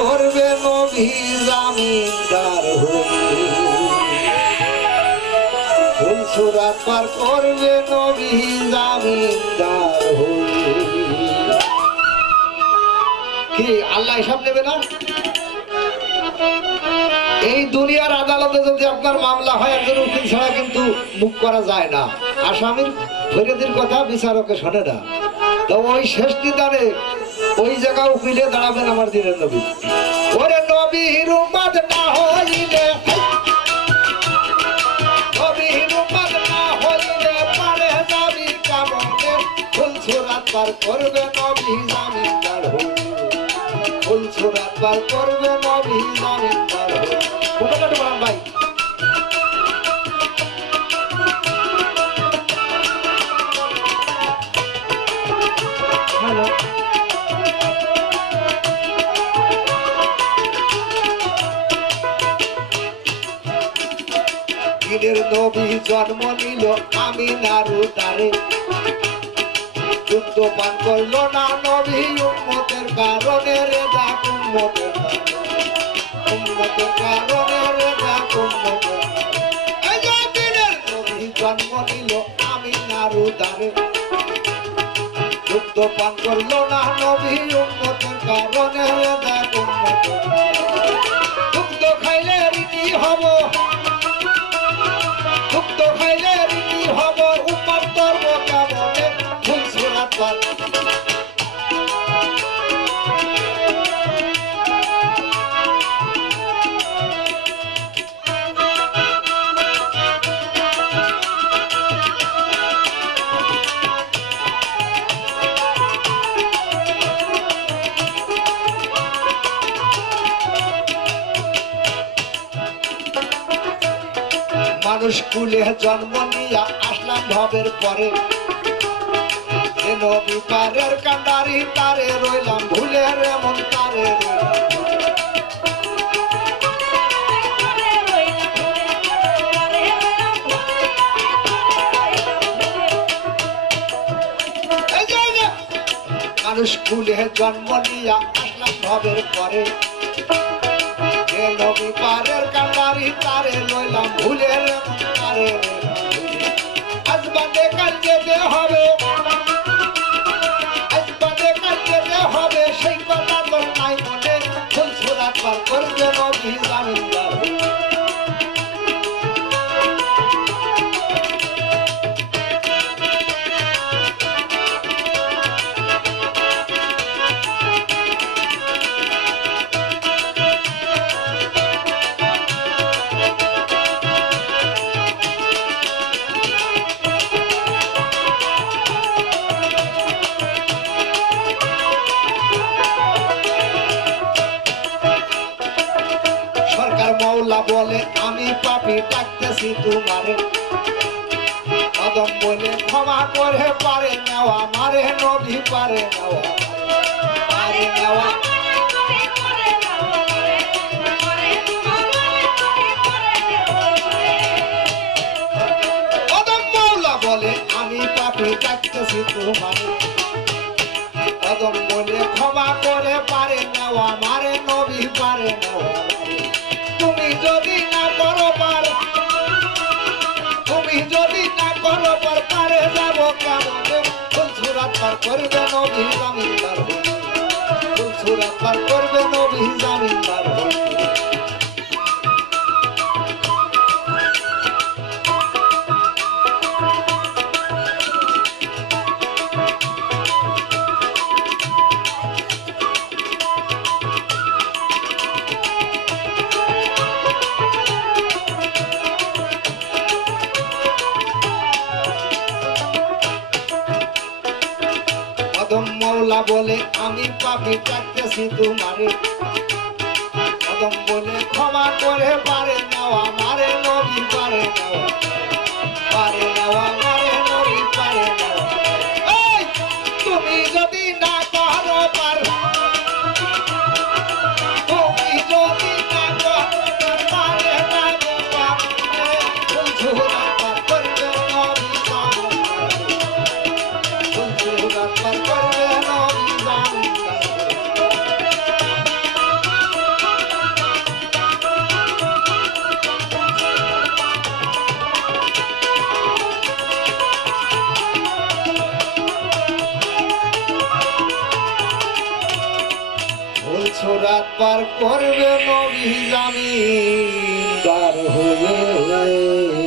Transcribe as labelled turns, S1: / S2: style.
S1: করবে কি, আল্লাহ হিসাব নেবে না? এই দুনিয়ার আদালতে যদি আপনার মামলা হয়, একজন উকিল ছাড়া কিন্তু মুখ করা যায় না। আসামির ফরিয়াদের কথা বিচারকে শোনে না। তো ওই শেষ নিদানে ওই জায়গা উকিলে দাঁড়াবেন আমার দিনের নবী। ওরে নবী রুমাদ না হইলে নবী রুমাদ না হইলে পারে যাবি কামনে ফুল সুরাত পার করবে নবী জামিনদার হইলে ফুল সুরাত পার করবে নবী জামিনদার বলেন ভাই। দিনের নবী জন্ম নিল আমি নারু তারে। যুদ্ধ পান করল না নবী উন্মতের কারণে রে উন্মতের কারণে। রে জন্ম নিল আমি নারু তারে। যুদ্ধ পান করল না নবী উন্মতের কারণে রে। দুগ্ধ খাইলে রীতি হব মানুষ কুলে জন্ম নিয়া আসলাম ভবের পরে। নবী পারের তারে রইলাম ভুলে রে মন তারে মানুষ কুলে জন্ম নিয়া আসলাম ভবের পরে। নবী পারের কান্ডারি তারে লইলাম ভুলে তারে আজ বাদে হবে। বলে, আমি পাপি ডাকতেছি তোমারে। কদম বলে ক্ষমা করে, পারে নেওয়া, মারে নবী, পারে নেওয়া পারে নেওয়া। বলে, আমি বলে ক্ষমা করে, পারে নেওয়া, মারে নবী, পারে নেওয়া। তুমি যদি না করো পার, তুমি যদি না করো পার পারে যাব কেমন ফুলসুরাত পার করবে নবী জামিনদার। ফুলসুরাত পার করবে মৌলা বলে আমি পাপি চাকতেছি তোমারে। কদম বলে ক্ষমা করে পারে নেওয়া সুরাত পার করবে নবী জামিনদার হয়ে